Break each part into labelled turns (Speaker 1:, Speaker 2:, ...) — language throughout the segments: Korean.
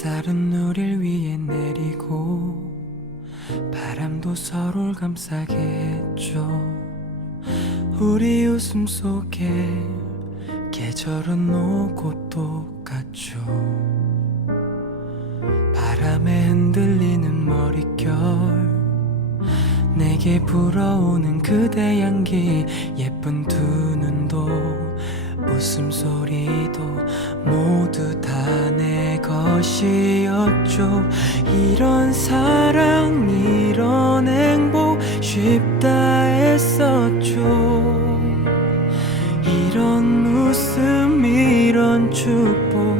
Speaker 1: 햇살은 우릴 위해 내리고 바람도 서로를 감싸게 했죠. 우리 웃음 속에 계절은 오고 똑같죠. 바람에 흔들리는 머릿결 내게 불어오는 그대 향기 예쁜 두 눈도 웃음소리도 모두 다 것이었죠. 이런 사랑 이런 행복 쉽다 했었죠. 이런 웃음 이런 축복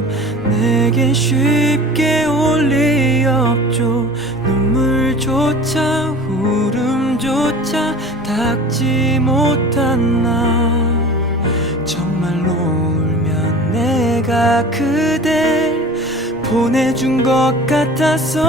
Speaker 1: 내겐 쉽게 올 리 없죠. 눈물조차 울음조차 닦지 못한 나. 정말로 울면 내가 그댈 보내준 것 같아서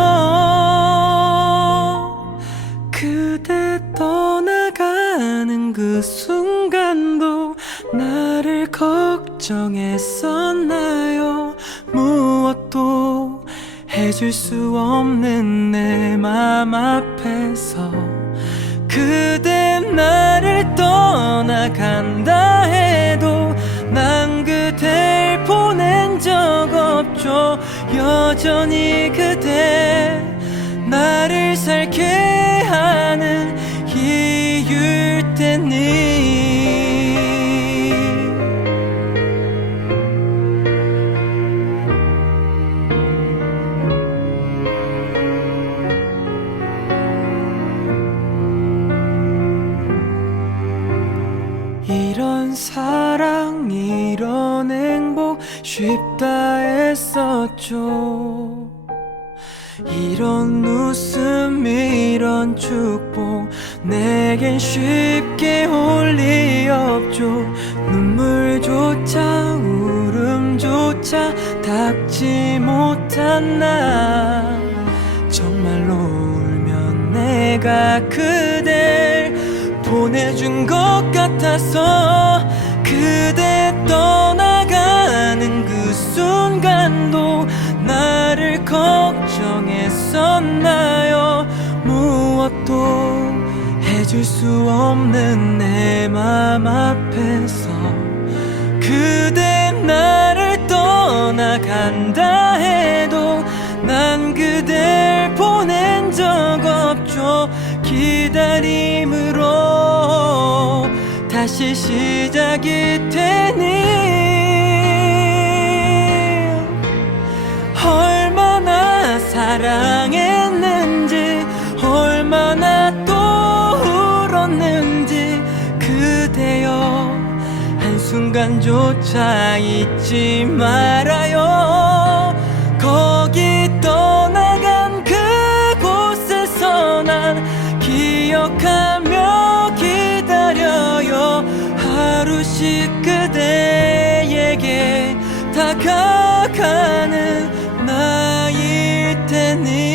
Speaker 1: 그대 떠나가는 그 순간도 나를 걱정했었나요? 무엇도 해줄 수 없는 내 맘 앞에서 그대 나를 떠나간다 여전히 그대 나를 살게 하는 이유일 테니. 이런 사랑 이런 쉽다 했었죠. 이런 웃음 이런 축복 내겐 쉽게 올 리 없죠. 눈물조차 울음조차 닦지 못한 나 정말로 울면 내가 그댈 보내준 것 같아서 그대 떠나 걱정했었나요? 무엇도 해줄 수 없는 내 맘 앞에서 그대 나를 떠나간다 해도 난 그댈 보낸 적 없죠. 기다림으로 다시 시작이 되니 한순간조차 잊지 말아요. 거기 떠나간 그곳에서 난 기억하며 기다려요. 하루씩 그대에게 다가가는 나일 테니